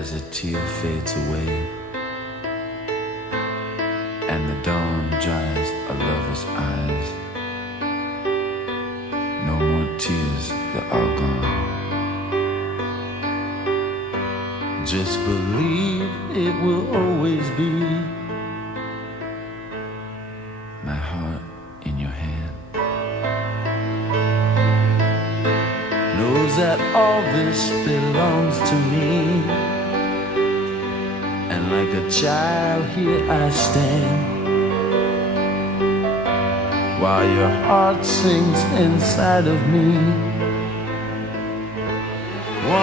as a tear fades away and the dawn dries a lover's eyes. No more tears that are gone. Just believe it will always be my heart in your hand. Knows that all this belongs to me, and like a child here I stand, while your heart sings inside of me.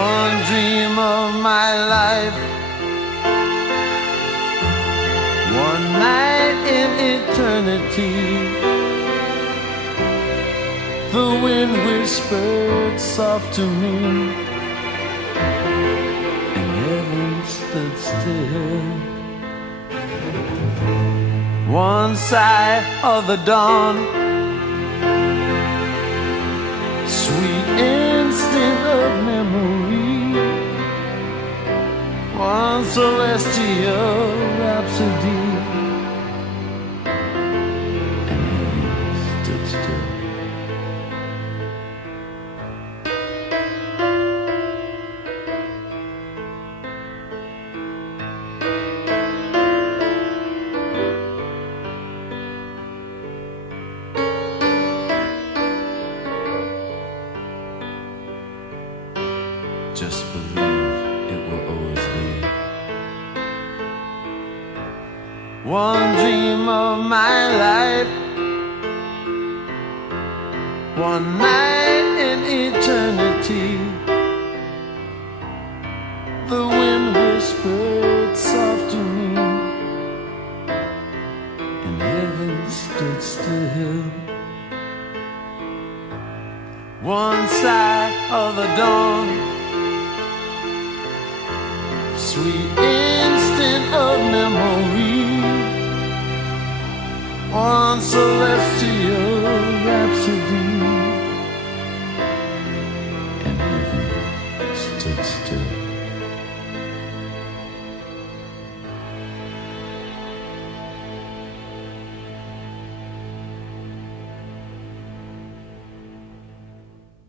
One dream of my life, one night in eternity. The wind whispered soft to me, and heaven stood still. One sigh of the dawn, sweet instant of memory. One celestial rhapsody, and heaven stood still. Just believe it will always be one dream of my life, one night in eternity. The wind whispered soft to me, and heaven stood still. One sigh of the dawn, sweet instant of memory. One celestial rhapsody,